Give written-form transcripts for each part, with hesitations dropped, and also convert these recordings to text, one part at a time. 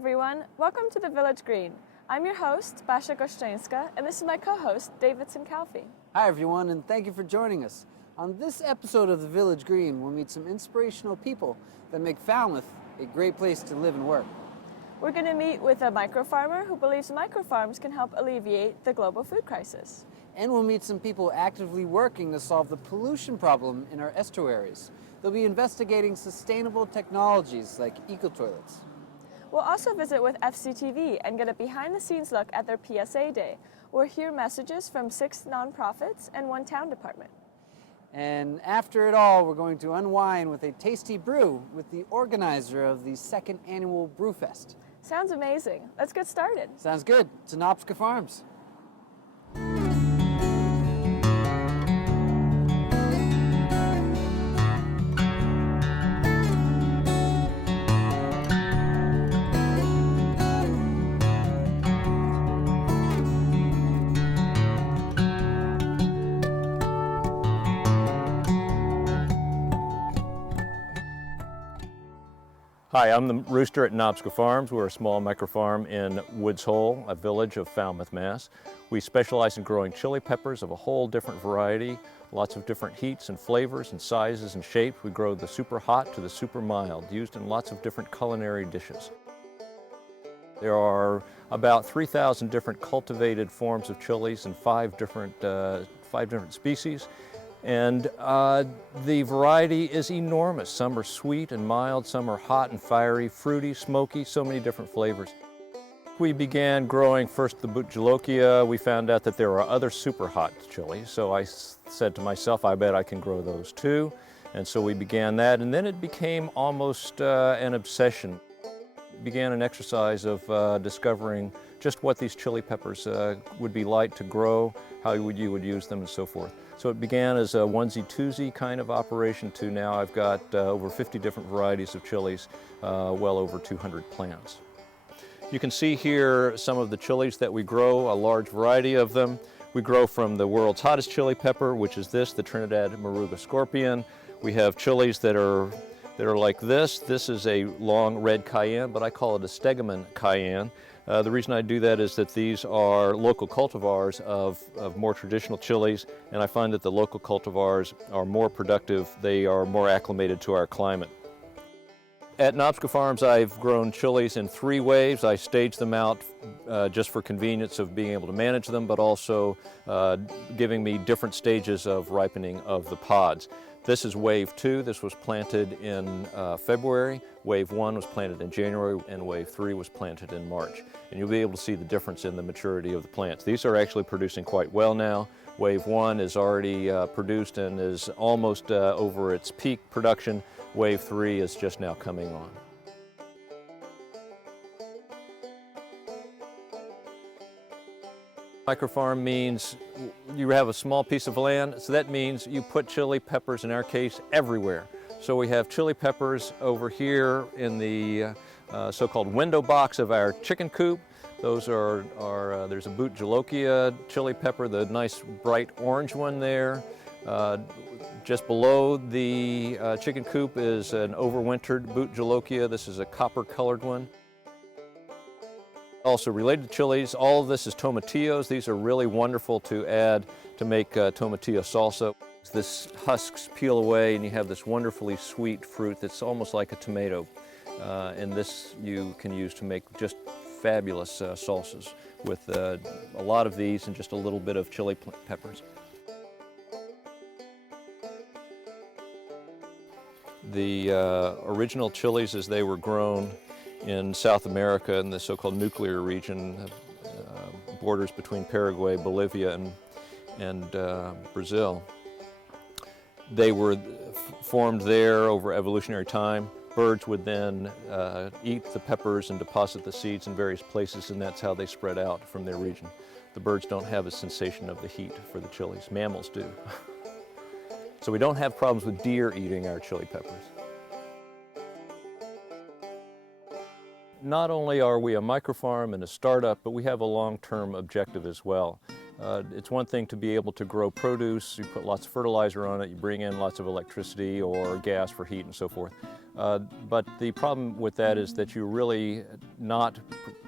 everyone, welcome to the Village Green. I'm your host, Basia Goszczynska, and this is my co-host, Davidson Calfee. Hi everyone, and thank you for joining us. On this episode of the Village Green, we'll meet some inspirational people that make Falmouth a great place to live and work. We're going to meet with a microfarmer who believes microfarms can help alleviate the global food crisis. And we'll meet some people actively working to solve the pollution problem in our estuaries. They'll be investigating sustainable technologies like eco-toilets. We'll also visit with FCTV and get a behind-the-scenes look at their PSA Day. We'll hear messages from 6 nonprofits and 1 town department. And after it all, we're going to unwind with a tasty brew with the organizer of the 2nd annual Brewfest. Sounds amazing. Let's get started. Sounds good. To Nobska Farms. Hi, I'm the rooster at Nobska Farms. We're a small microfarm in Woods Hole, a village of Falmouth, Mass. We specialize in growing chili peppers of a whole different variety, lots of different heats and flavors and sizes and shapes. We grow the super hot to the super mild, used in lots of different culinary dishes. There are about 3,000 different cultivated forms of chilies and 5 different species. And the variety is enormous. Some are sweet and mild, some are hot and fiery, fruity, smoky, so many different flavors. We began growing first the boot jolokia. We found out that there are other super hot chilies, so I said to myself, I bet I can grow those too. And so we began that, and then it became almost an obsession. Began an exercise of discovering just what these chili peppers would be like to grow, how you would use them, and so forth. So it began as a onesie-twosie kind of operation to now I've got over 50 different varieties of chilies, well over 200 plants. You can see here some of the chilies that we grow, a large variety of them. We grow from the world's hottest chili pepper, which is this, the Trinidad Moruga Scorpion. We have chilies that are like this. This is a long red cayenne, but I call it a stegeman cayenne. The reason I do that is that these are local cultivars of more traditional chilies, and I find that the local cultivars are more productive. They are more acclimated to our climate. At Nobska Farms, I've grown chilies in 3 waves. I stage them out just for convenience of being able to manage them, but also giving me different stages of ripening of the pods. This is wave 2. This was planted in February. Wave 1 was planted in January, and wave 3 was planted in March. And you'll be able to see the difference in the maturity of the plants. These are actually producing quite well now. Wave 1 is already produced and is almost over its peak production. Wave 3 is just now coming on. Microfarm means you have a small piece of land, so that means you put chili peppers, in our case, everywhere. So we have chili peppers over here in the so-called window box of our chicken coop. Those are there's a boot jolokia chili pepper, the nice bright orange one there. Just below the chicken coop is an overwintered boot jolokia. This is a copper-colored one. Also related to chilies, all of this is tomatillos. These are really wonderful to add to make tomatillo salsa. This husks peel away and you have this wonderfully sweet fruit that's almost like a tomato. And this you can use to make just fabulous salsas with a lot of these and just a little bit of chili peppers. The original chilies as they were grown in South America in the so-called nuclear region, borders between Paraguay, Bolivia, and Brazil. They were formed there over evolutionary time. Birds would then eat the peppers and deposit the seeds in various places, and that's how they spread out from their region. The birds don't have a sensation of the heat for the chilies. Mammals do. So we don't have problems with deer eating our chili peppers. Not only are we a microfarm and a startup, but we have a long-term objective as well. It's one thing to be able to grow produce, you put lots of fertilizer on it, you bring in lots of electricity or gas for heat and so forth. But the problem with that is that you're really not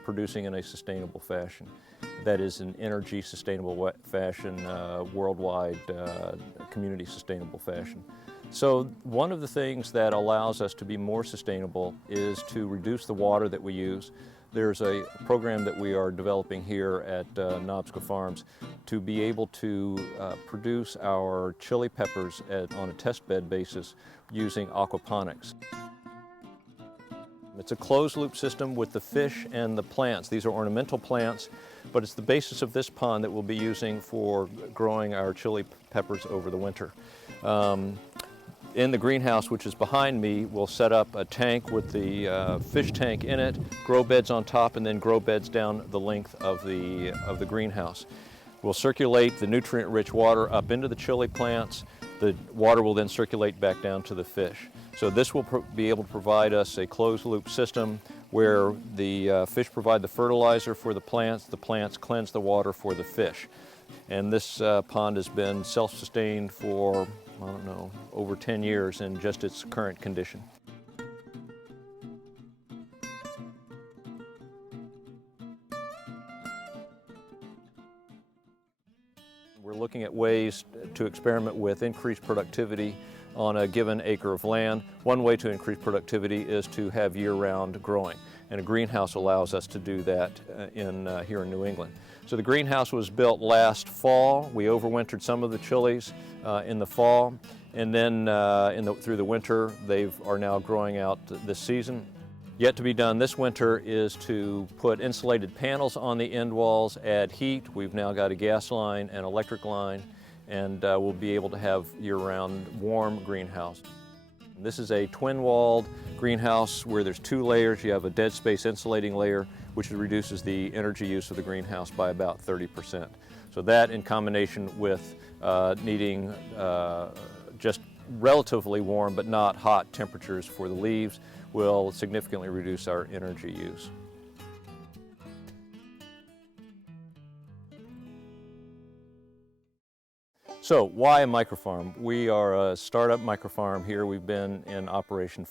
producing in a sustainable fashion. That is, an energy sustainable fashion, worldwide community sustainable fashion. So one of the things that allows us to be more sustainable is to reduce the water that we use. There's a program that we are developing here at Nobska Farms to be able to produce our chili peppers on a test bed basis using aquaponics. It's a closed loop system with the fish and the plants. These are ornamental plants, but it's the basis of this pond that we'll be using for growing our chili peppers over the winter. In the greenhouse, which is behind me, we'll set up a tank with the fish tank in it, grow beds on top, and then grow beds down the length of the greenhouse. We'll circulate the nutrient-rich water up into the chili plants. The water will then circulate back down to the fish. So this will be able to provide us a closed-loop system where the fish provide the fertilizer for the plants cleanse the water for the fish. And this pond has been self-sustained for, I don't know, over 10 years in just its current condition. We're looking at ways to experiment with increased productivity on a given acre of land. One way to increase productivity is to have year-round growing, and a greenhouse allows us to do that here in New England. So the greenhouse was built last fall. We overwintered some of the chilies in the fall, and then through the winter they are now growing out this season. Yet to be done this winter is to put insulated panels on the end walls, add heat. We've now got a gas line and electric line, and we'll be able to have year-round warm greenhouse. This is a twin-walled greenhouse where there's two layers. You have a dead space insulating layer, which reduces the energy use of the greenhouse by about 30%. So that, in combination with needing just relatively warm but not hot temperatures for the leaves, will significantly reduce our energy use. So why a microfarm? We are a startup microfarm here. We've been in operation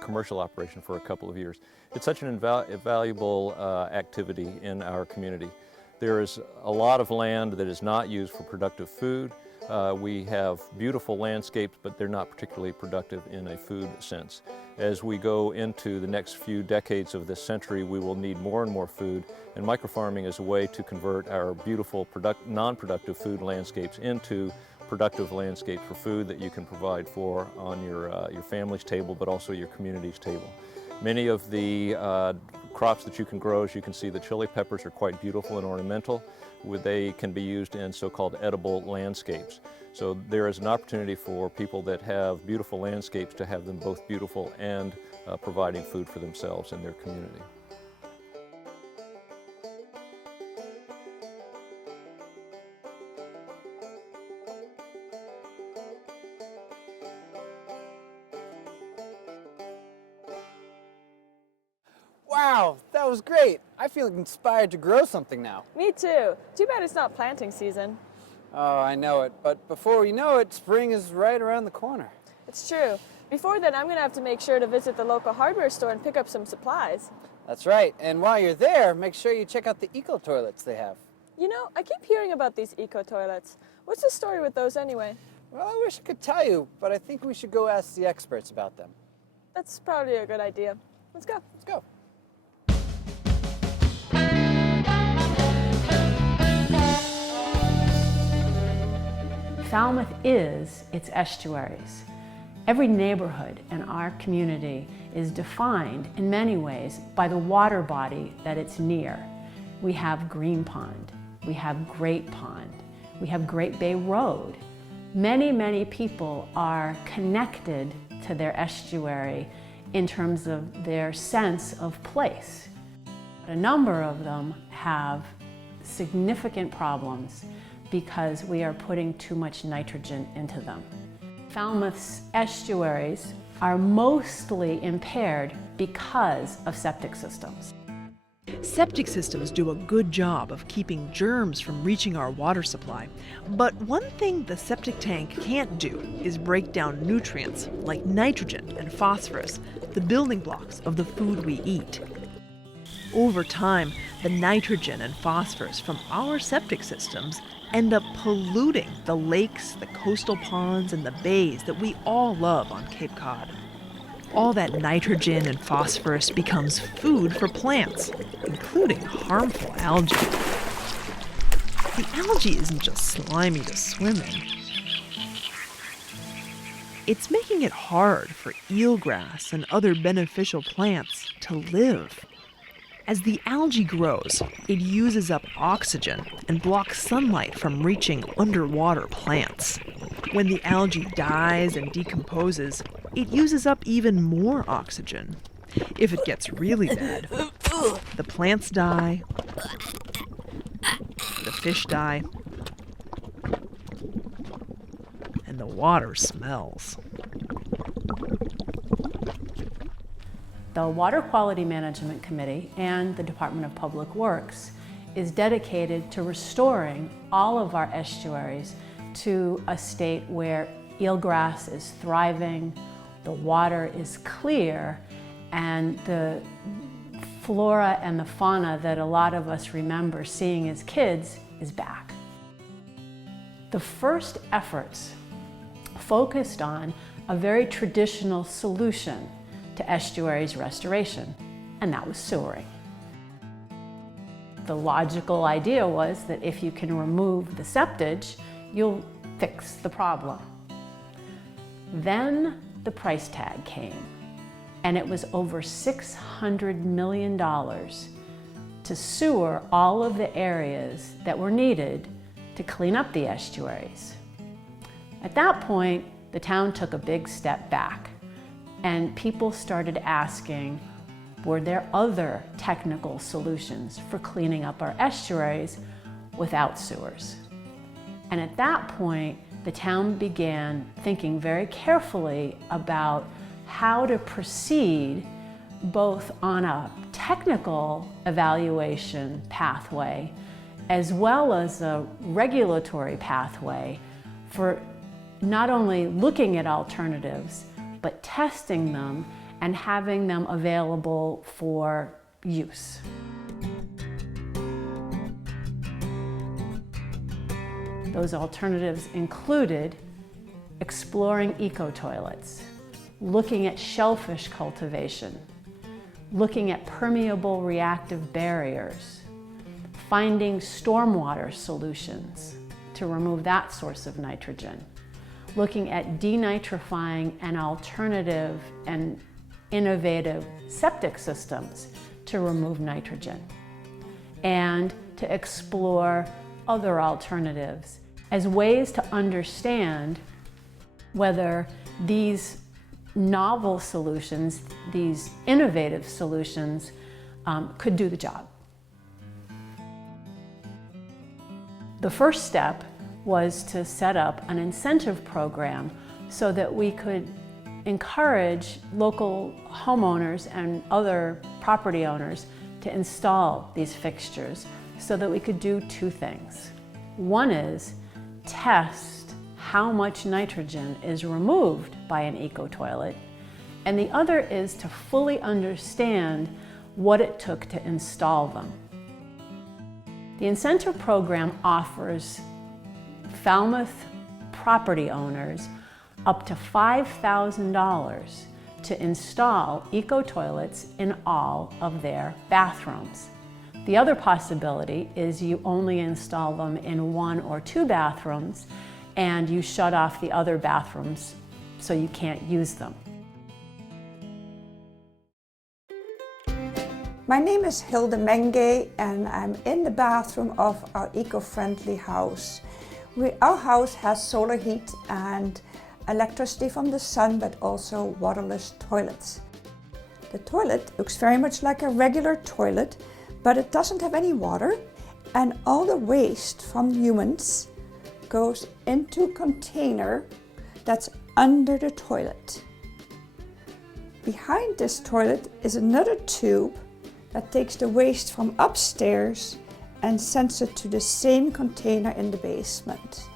commercial operation for a couple of years. It's such an invaluable activity in our community. There is a lot of land that is not used for productive food. We have beautiful landscapes, but they're not particularly productive in a food sense. As we go into the next few decades of this century, we will need more and more food, and microfarming is a way to convert our beautiful non-productive food landscapes into productive landscapes for food that you can provide for on your family's table, but also your community's table. Many of the crops that you can grow, as you can see, the chili peppers are quite beautiful and ornamental. They can be used in so-called edible landscapes. So there is an opportunity for people that have beautiful landscapes to have them both beautiful and providing food for themselves and their community. Wow, that was great. I feel inspired to grow something now. Me too. Too bad it's not planting season. Oh, I know it. But before we know it, spring is right around the corner. It's true. Before then, I'm going to have to make sure to visit the local hardware store and pick up some supplies. That's right. And while you're there, make sure you check out the eco-toilets they have. You know, I keep hearing about these eco-toilets. What's the story with those anyway? Well, I wish I could tell you, but I think we should go ask the experts about them. That's probably a good idea. Let's go. Let's go. Falmouth is its estuaries. Every neighborhood in our community is defined in many ways by the water body that it's near. We have Green Pond, we have Great Pond, we have Great Bay Road. Many, many people are connected to their estuary in terms of their sense of place. A number of them have significant problems because we are putting too much nitrogen into them. Falmouth's estuaries are mostly impaired because of septic systems. Septic systems do a good job of keeping germs from reaching our water supply. But one thing the septic tank can't do is break down nutrients like nitrogen and phosphorus, the building blocks of the food we eat. Over time, the nitrogen and phosphorus from our septic systems end up polluting the lakes, the coastal ponds, and the bays that we all love on Cape Cod. All that nitrogen and phosphorus becomes food for plants, including harmful algae. The algae isn't just slimy to swim in. It's making it hard for eelgrass and other beneficial plants to live. As the algae grows, it uses up oxygen and blocks sunlight from reaching underwater plants. When the algae dies and decomposes, it uses up even more oxygen. If it gets really bad, the plants die, the fish die, and the water smells. The Water Quality Management Committee and the Department of Public Works is dedicated to restoring all of our estuaries to a state where eelgrass is thriving, the water is clear, and the flora and the fauna that a lot of us remember seeing as kids is back. The first efforts focused on a very traditional solution to estuaries restoration, and that was sewering. The logical idea was that if you can remove the septage, you'll fix the problem. Then the price tag came, and it was over $600 million to sewer all of the areas that were needed to clean up the estuaries. At that point, the town took a big step back, and people started asking, were there other technical solutions for cleaning up our estuaries without sewers? And at that point, the town began thinking very carefully about how to proceed both on a technical evaluation pathway as well as a regulatory pathway for not only looking at alternatives, but testing them and having them available for use. Those alternatives included exploring eco-toilets, looking at shellfish cultivation, looking at permeable reactive barriers, finding stormwater solutions to remove that source of nitrogen, looking at denitrifying and alternative and innovative septic systems to remove nitrogen, and to explore other alternatives as ways to understand whether these novel solutions, these innovative solutions, could do the job. The first step was to set up an incentive program so that we could encourage local homeowners and other property owners to install these fixtures so that we could do two things. One is test how much nitrogen is removed by an eco-toilet, and the other is to fully understand what it took to install them. The incentive program offers Falmouth property owners up to $5,000 to install eco-toilets in all of their bathrooms. The other possibility is you only install them in 1 or 2 bathrooms and you shut off the other bathrooms so you can't use them. My name is Hilde Menge and I'm in the bathroom of our eco-friendly house. Our house has solar heat and electricity from the sun, but also waterless toilets. The toilet looks very much like a regular toilet, but it doesn't have any water, and all the waste from humans goes into a container that's under the toilet. Behind this toilet is another tube that takes the waste from upstairs and sends it to the same container in the basement.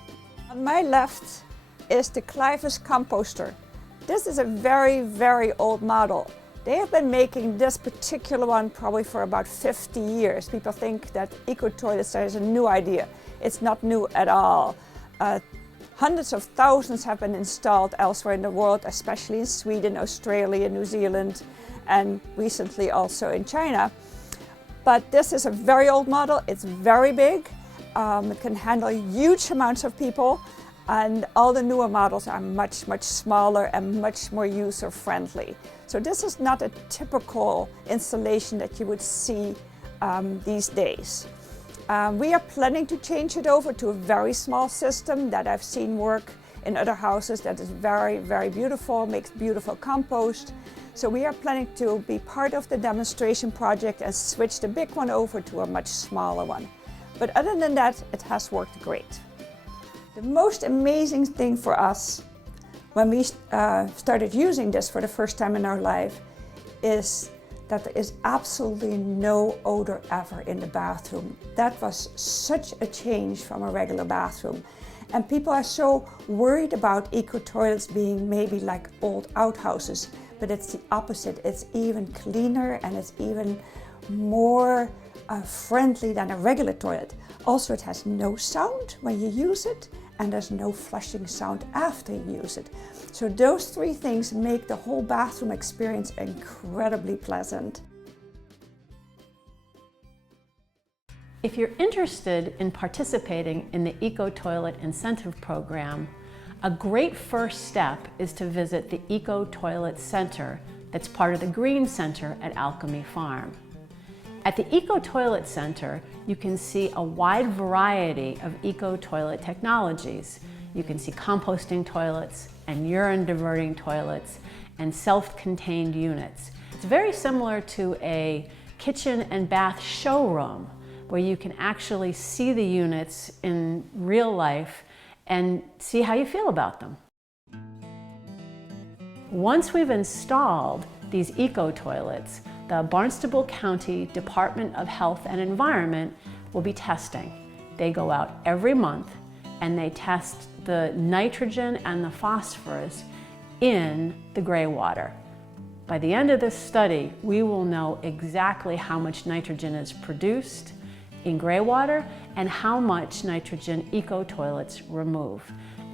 On my left is the Calfee composter. This is a very, very old model. They have been making this particular one probably for about 50 years. People think that eco-toilets is a new idea. It's not new at all. Hundreds of thousands have been installed elsewhere in the world, especially in Sweden, Australia, New Zealand, and recently also in China. But this is a very old model. It's very big. It can handle huge amounts of people. And all the newer models are much, much smaller and much more user-friendly. So this is not a typical installation that you would see these days. We are planning to change it over to a very small system that I've seen work in other houses that is very, very beautiful, makes beautiful compost. So we are planning to be part of the demonstration project and switch the big one over to a much smaller one. But other than that, it has worked great. The most amazing thing for us when we started using this for the first time in our life is that there is absolutely no odor ever in the bathroom. That was such a change from a regular bathroom. And people are so worried about eco-toilets being maybe like old outhouses, but it's the opposite. It's even cleaner and it's even more friendly than a regular toilet. Also, it has no sound when you use it, and there's no flushing sound after you use it. So those three things make the whole bathroom experience incredibly pleasant. If you're interested in participating in the Eco Toilet Incentive Program, a great first step is to visit the Eco Toilet Center that's part of the Green Center at Alchemy Farm. At the Eco Toilet Center, you can see a wide variety of eco toilet technologies. You can see composting toilets and urine diverting toilets and self-contained units. It's very similar to a kitchen and bath showroom where you can actually see the units in real life and see how you feel about them. Once we've installed these eco toilets, the Barnstable County Department of Health and Environment will be testing. They go out every month and they test the nitrogen and the phosphorus in the gray water. By the end of this study, we will know exactly how much nitrogen is produced in gray water and how much nitrogen eco toilets remove.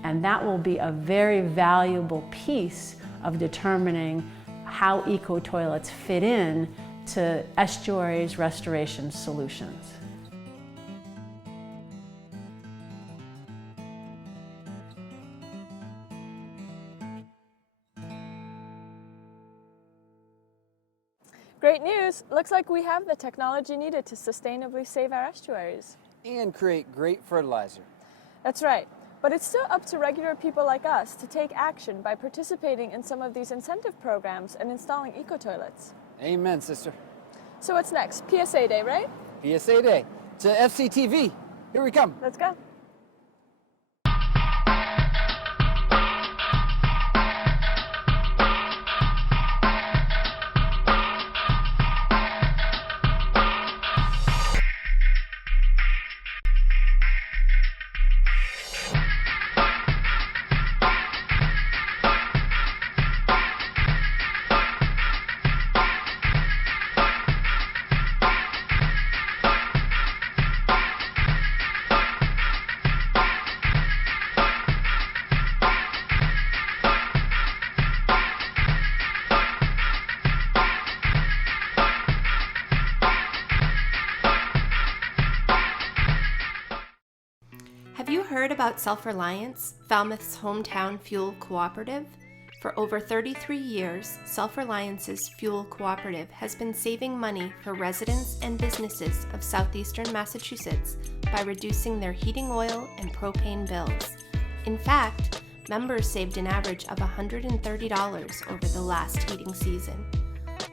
And that will be a very valuable piece of determining how eco toilets fit in to estuaries restoration solutions. Great news! Looks like we have the technology needed to sustainably save our estuaries. And create great fertilizer. That's right. But it's still up to regular people like us to take action by participating in some of these incentive programs and installing eco-toilets. Amen, sister. So what's next? PSA Day, right? PSA Day. To FCTV. Here we come. Let's go. Have you heard about Self-Reliance, Falmouth's hometown fuel cooperative? For over 33 years, Self-Reliance's fuel cooperative has been saving money for residents and businesses of southeastern Massachusetts by reducing their heating oil and propane bills. In fact, members saved an average of $130 over the last heating season.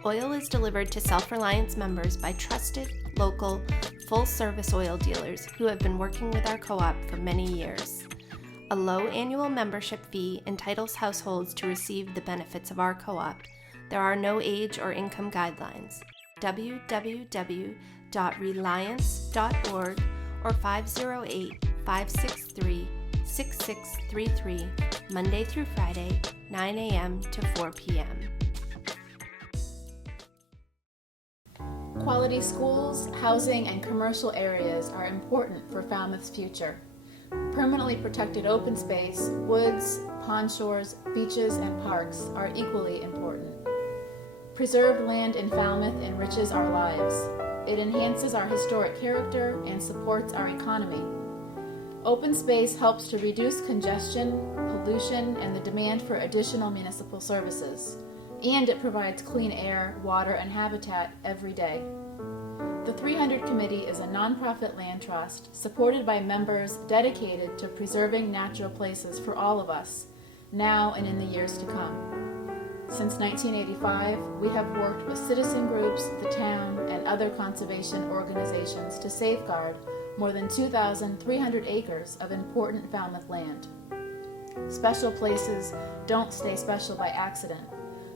Oil is delivered to Self-Reliance members by trusted, local, full-service oil dealers who have been working with our co-op for many years. A low annual membership fee entitles households to receive the benefits of our co-op. There are no age or income guidelines. www.reliance.org or 508-563-6633, Monday through Friday, 9 a.m. to 4 p.m. Quality schools, housing, and commercial areas are important for Falmouth's future. Permanently protected open space, woods, pond shores, beaches, and parks are equally important. Preserved land in Falmouth enriches our lives. It enhances our historic character and supports our economy. Open space helps to reduce congestion, pollution, and the demand for additional municipal services. And it provides clean air, water, and habitat every day. The 300 Committee is a nonprofit land trust supported by members dedicated to preserving natural places for all of us, now and in the years to come. Since 1985, we have worked with citizen groups, the town, and other conservation organizations to safeguard more than 2,300 acres of important Falmouth land. Special places don't stay special by accident.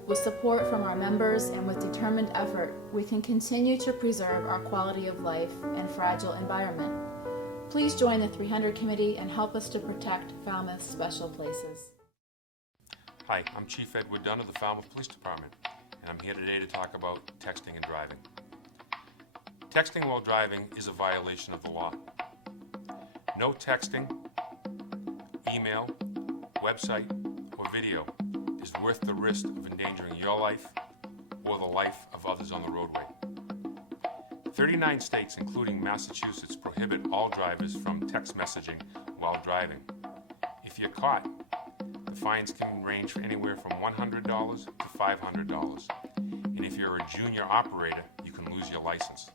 With support from our members and with determined effort, we can continue to preserve our quality of life and fragile environment. Please join the 300 Committee and help us to protect Falmouth's special places. Hi, I'm Chief Edward Dunn of the Falmouth Police Department, and I'm here today to talk about texting and driving. Texting while driving is a violation of the law. No texting, email, website, or video is worth the risk of endangering your life or the life of others on the roadway. 39 states, including Massachusetts, prohibit all drivers from text messaging while driving. If you're caught, the fines can range from anywhere from $100 to $500. And if you're a junior operator, you can lose your license.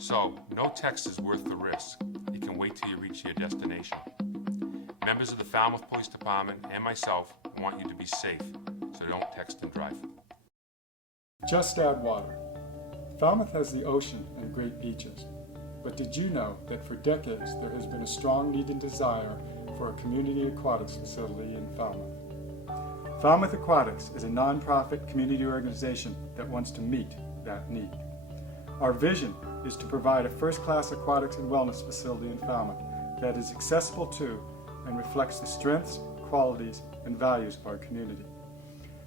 So, no text is worth the risk. You can wait till you reach your destination. Members of the Falmouth Police Department and myself want you to be safe, so don't text and drive. Just add water. Falmouth has the ocean and great beaches, but did you know that for decades there has been a strong need and desire for a community aquatics facility in Falmouth? Falmouth Aquatics is a nonprofit community organization that wants to meet that need. Our vision is to provide a first-class aquatics and wellness facility in Falmouth that is accessible to and reflects the strengths, qualities, and values of our community.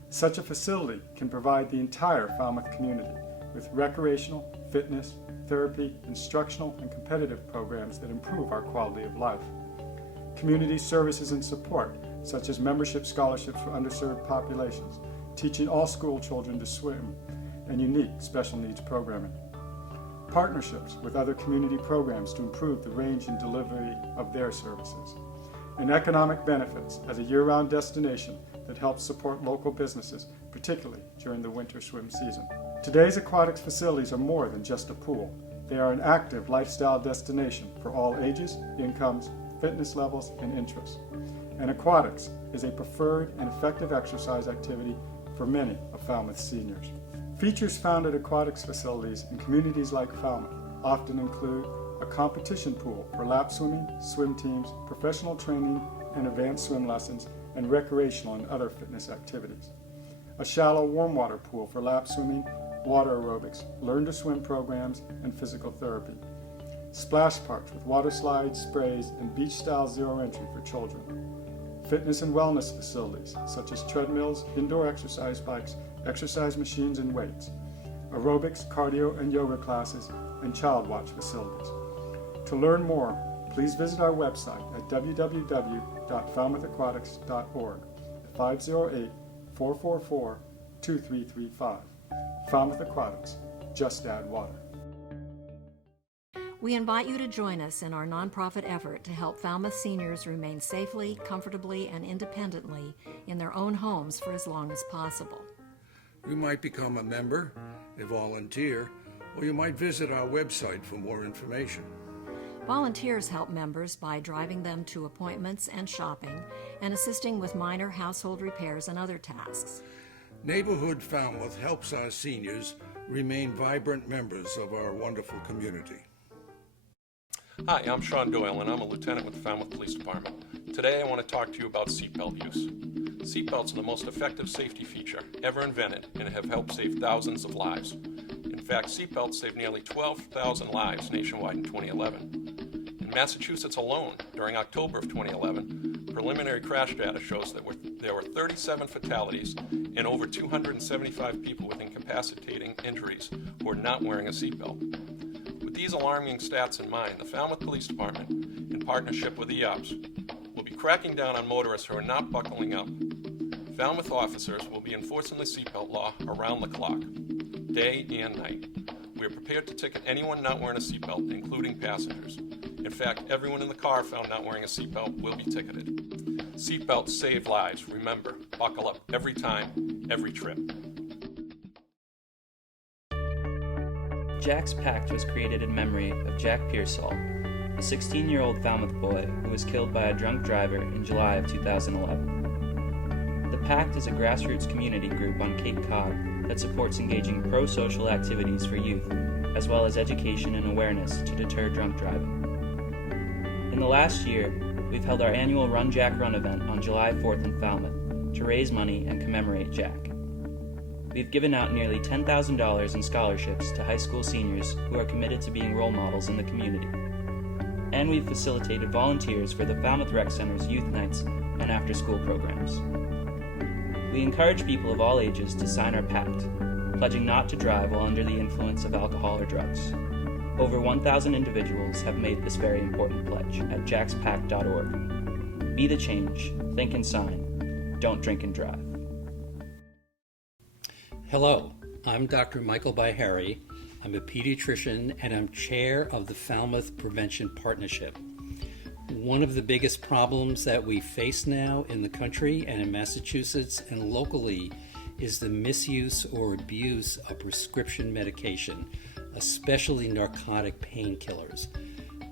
Such a facility can provide the entire Falmouth community with recreational, fitness, therapy, instructional, and competitive programs that improve our quality of life. Community services and support, such as membership scholarships for underserved populations, teaching all school children to swim, and unique special needs programming. Partnerships with other community programs to improve the range and delivery of their services. And economic benefits as a year-round destination that helps support local businesses, particularly during the winter swim season. Today's aquatics facilities are more than just a pool. They are an active lifestyle destination for all ages, incomes, fitness levels, and interests. And aquatics is a preferred and effective exercise activity for many of Falmouth's seniors. Features found at aquatics facilities in communities like Falmouth often include a competition pool for lap swimming, swim teams, professional training and advanced swim lessons, and recreational and other fitness activities. A shallow warm water pool for lap swimming, water aerobics, learn to swim programs, and physical therapy. Splash parks with water slides, sprays, and beach-style zero entry for children. Fitness and wellness facilities such as treadmills, indoor exercise bikes, exercise machines and weights. Aerobics, cardio, and yoga classes, and child watch facilities. To learn more, please visit our website at www.falmouthaquatics.org at 508-444-2335. Falmouth Aquatics, just add water. We invite you to join us in our nonprofit effort to help Falmouth seniors remain safely, comfortably, and independently in their own homes for as long as possible. You might become a member, a volunteer, or you might visit our website for more information. Volunteers help members by driving them to appointments and shopping and assisting with minor household repairs and other tasks. Neighborhood Falmouth helps our seniors remain vibrant members of our wonderful community. Hi, I'm Sean Doyle and I'm a lieutenant with the Falmouth Police Department. Today I want to talk to you about seatbelt use. Seatbelts are the most effective safety feature ever invented and have helped save thousands of lives. In fact, seatbelts saved nearly 12,000 lives nationwide in 2011. In Massachusetts alone, during October of 2011, preliminary crash data shows that there were 37 fatalities and over 275 people with incapacitating injuries who were not wearing a seatbelt. With these alarming stats in mind, the Falmouth Police Department, in partnership with EOPS, will be cracking down on motorists who are not buckling up. Falmouth officers will be enforcing the seatbelt law around the clock, day and night. We are prepared to ticket anyone not wearing a seatbelt, including passengers. In fact, everyone in the car found not wearing a seatbelt will be ticketed. Seatbelts save lives. Remember, buckle up every time, every trip. Jack's Pact was created in memory of Jack Pearsall, a 16-year-old Falmouth boy who was killed by a drunk driver in July of 2011. The Pact is a grassroots community group on Cape Cod that supports engaging pro-social activities for youth, as well as education and awareness to deter drunk driving. In the last year, we've held our annual Run Jack Run event on July 4th in Falmouth to raise money and commemorate Jack. We've given out nearly $10,000 in scholarships to high school seniors who are committed to being role models in the community. And we've facilitated volunteers for the Falmouth Rec Center's youth nights and after-school programs. We encourage people of all ages to sign our pact, pledging not to drive while under the influence of alcohol or drugs. Over 1,000 individuals have made this very important pledge at jackspact.org. Be the change, think and sign, don't drink and drive. Hello, I'm Dr. Michael Byharry. I'm a pediatrician and I'm chair of the Falmouth Prevention Partnership. One of the biggest problems that we face now in the country and in Massachusetts and locally is the misuse or abuse of prescription medication, especially narcotic painkillers.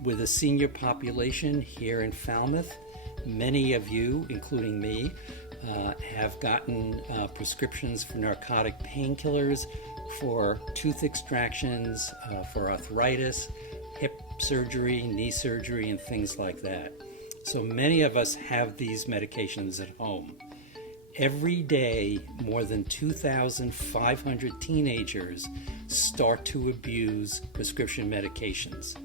With a senior population here in Falmouth, many of you, including me, have gotten prescriptions for narcotic painkillers, for tooth extractions, for arthritis, hip surgery, knee surgery, and things like that. So many of us have these medications at home. Every day, more than 2,500 teenagers start to abuse prescription medications.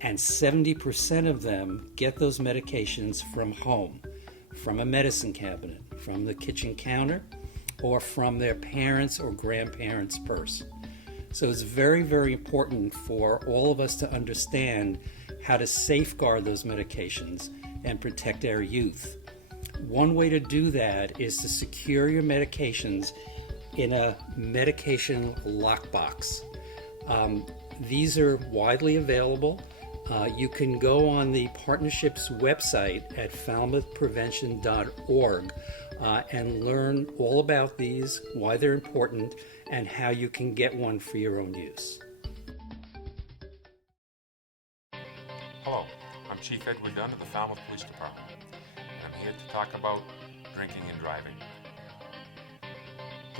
And 70% of them get those medications from home, from a medicine cabinet, from the kitchen counter, or from their parents' or grandparents' purse. So it's very, very important for all of us to understand how to safeguard those medications and protect our youth. One way to do that is to secure your medications in a medication lockbox. These are widely available. You can go on the partnership's website at falmouthprevention.org and learn all about these, why they're important, and how you can get one for your own use. Hello, I'm Chief Edward Dunn of the Falmouth Police Department, and I'm here to talk about drinking and driving.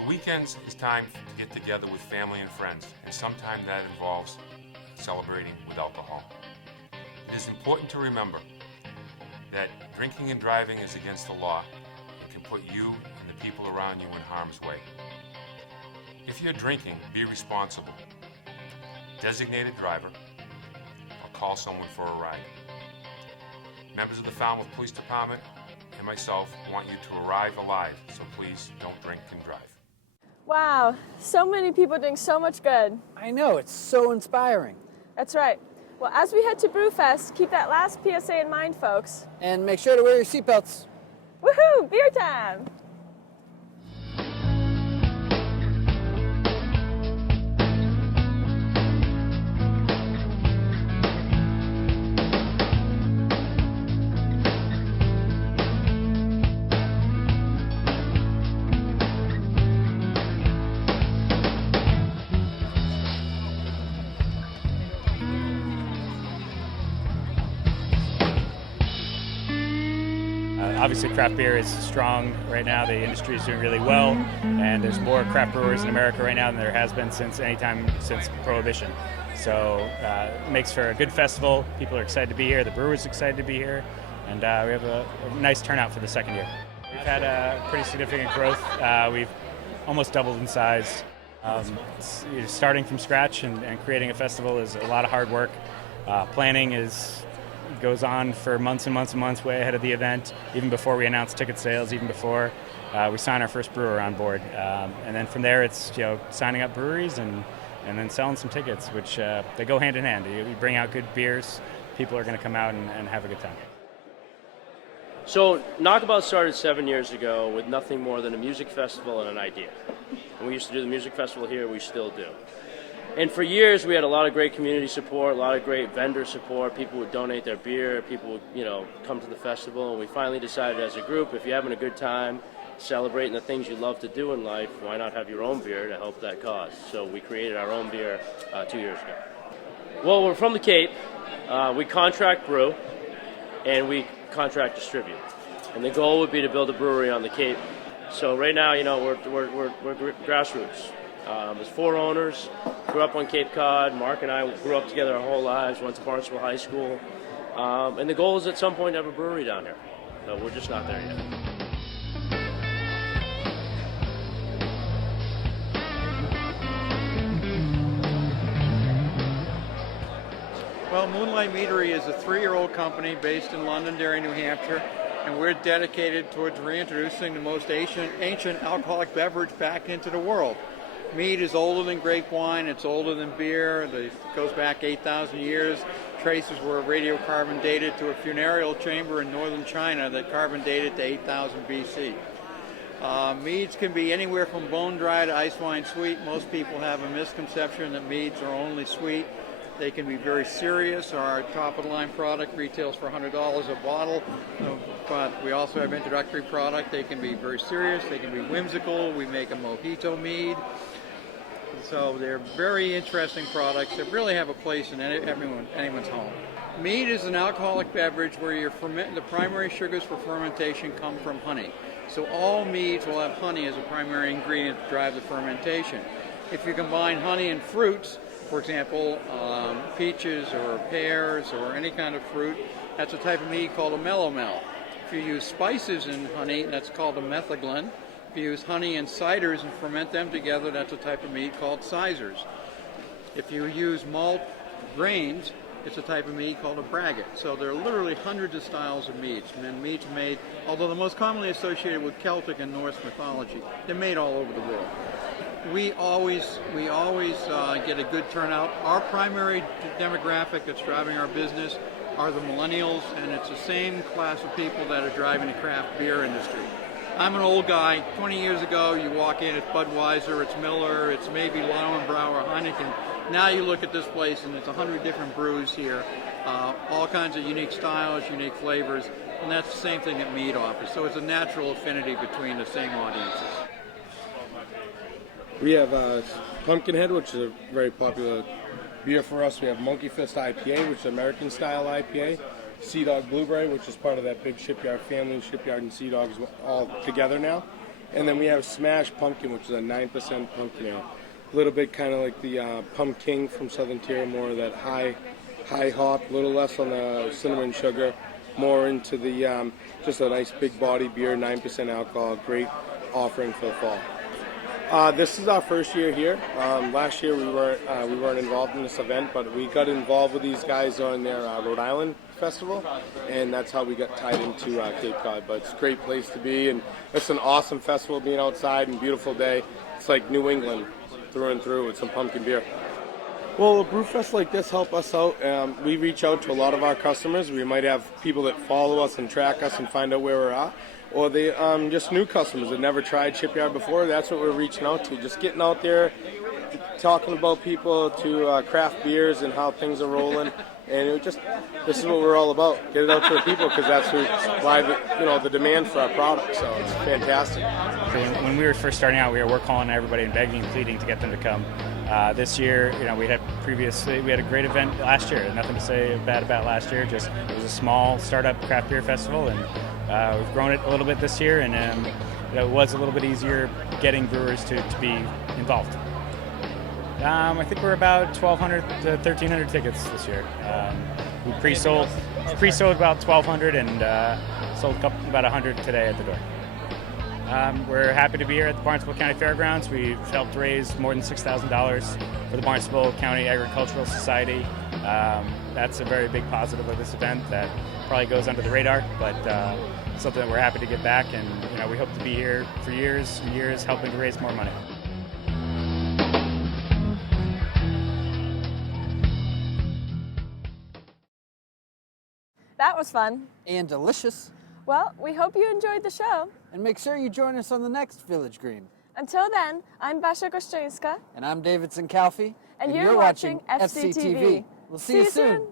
The weekends is time to get together with family and friends, and sometimes that involves celebrating with alcohol. It is important to remember that drinking and driving is against the law and can put you and the people around you in harm's way. If you're drinking, be responsible. Designate a driver or call someone for a ride. Members of the Falmouth Police Department and myself want you to arrive alive, so please don't drink and drive. Wow, so many people doing so much good. I know, it's so inspiring. That's right. Well, as we head to Brewfest, keep that last PSA in mind, folks. And make sure to wear your seatbelts. Woohoo! Beer time! Obviously, craft beer is strong right now. The industry is doing really well, and there's more craft brewers in America right now than there has been since Prohibition. So it makes for a good festival. People are excited to be here. The brewers are excited to be here, and we have a nice turnout for the second year. We've had a pretty significant growth. We've almost doubled in size. Starting from scratch and creating a festival is a lot of hard work. Planning goes on for months and months and months, way ahead of the event, even before we announce ticket sales, even before we sign our first brewer on board. And then from there, it's signing up breweries and then selling some tickets, which they go hand in hand. You bring out good beers, people are going to come out and have a good time. So Knockabout started 7 years ago with nothing more than a music festival and an idea. And we used to do the music festival here, we still do. And for years we had a lot of great community support, a lot of great vendor support. People would donate their beer, people would come to the festival, and we finally decided as a group, if you're having a good time, celebrating the things you love to do in life, why not have your own beer to help that cause? So we created our own beer 2 years ago. Well, we're from the Cape. We contract brew, and we contract distribute. And the goal would be to build a brewery on the Cape. So right now, we're grassroots. There's 4 owners, grew up on Cape Cod. Mark and I grew up together our whole lives, went to Barnstable High School. And the goal is at some point to have a brewery down here. So we're just not there yet. Well, Moonlight Meadery is a 3-year-old company based in Londonderry, New Hampshire, and we're dedicated towards reintroducing the most ancient alcoholic beverage back into the world. Mead is older than grape wine, it's older than beer, it goes back 8,000 years. Traces were radiocarbon dated to a funereal chamber in northern China that carbon dated to 8,000 BC. Meads can be anywhere from bone-dry to ice wine sweet. Most people have a misconception that meads are only sweet. They can be very serious. Our top-of-the-line product retails for $100 a bottle, but we also have introductory product. They can be very serious. They can be whimsical. We make a mojito mead. So they're very interesting products that really have a place in anyone's home. Mead is an alcoholic beverage where the primary sugars for fermentation come from honey. So all meads will have honey as a primary ingredient to drive the fermentation. If you combine honey and fruits, for example, peaches or pears or any kind of fruit, that's a type of mead called a melomel. If you use spices in honey, that's called a metheglin. If you use honey and ciders and ferment them together, that's a type of mead called sizers. If you use malt grains, it's a type of mead called a braggot. So there are literally hundreds of styles of meads. And meads made, although the most commonly associated with Celtic and Norse mythology, they're made all over the world. We always get a good turnout. Our primary demographic that's driving our business are the millennials, and it's the same class of people that are driving the craft beer industry. I'm an old guy. 20 years ago, you walk in, it's Budweiser, it's Miller, it's maybe Lauenbrauer, Heineken. Now you look at this place, and it's 100 different brews here, all kinds of unique styles, unique flavors, and that's the same thing that mead offers. So it's a natural affinity between the same audiences. We have Pumpkinhead, which is a very popular beer for us. We have Monkey Fist IPA, which is an American-style IPA. Sea Dog Blueberry, which is part of that big Shipyard family. Shipyard and Sea Dogs all together now. And then we have Smash Pumpkin, which is a 9% pumpkin ale. A little bit kind of like the Pumpkin from Southern Tier, more of that high hop, a little less on the cinnamon sugar, more into the just a nice big body beer, 9% alcohol, great offering for the fall. This is our first year here. Last year we weren't involved in this event, but we got involved with these guys on their Rhode Island festival, and that's how we got tied into Cape Cod. But it's a great place to be, and it's an awesome festival, being outside and beautiful day. It's like New England through and through with some pumpkin beer. Well, a Brewfest like this help us out. We reach out to a lot of our customers. We might have people that follow us and track us and find out where we're at. Or they just new customers that never tried Shipyard before. That's what we're reaching out to. Just getting out there, talking about people to craft beers and how things are rolling. And this is what we're all about. Get it out to the people, because that's why the demand for our product. So it's fantastic. When we were first starting out, we were calling everybody and begging and pleading to get them to come. This year, we had a great event last year. Nothing to say bad about last year. Just it was a small startup craft beer festival, and we've grown it a little bit this year, and it was a little bit easier getting brewers to be involved. I think we're about 1,200 to 1,300 tickets this year. We pre-sold about 1,200 and sold about 100 today at the door. We're happy to be here at the Barnstable County Fairgrounds. We've helped raise more than $6,000 for the Barnstable County Agricultural Society. That's a very big positive of this event that probably goes under the radar, but something that we're happy to give back, and we hope to be here for years and years helping to raise more money. That was fun. And delicious. Well, we hope you enjoyed the show. And make sure you join us on the next Village Green. Until then, I'm Basia Goszczynska. And I'm Davidson Calfee. And you're watching FCTV. We'll see you soon.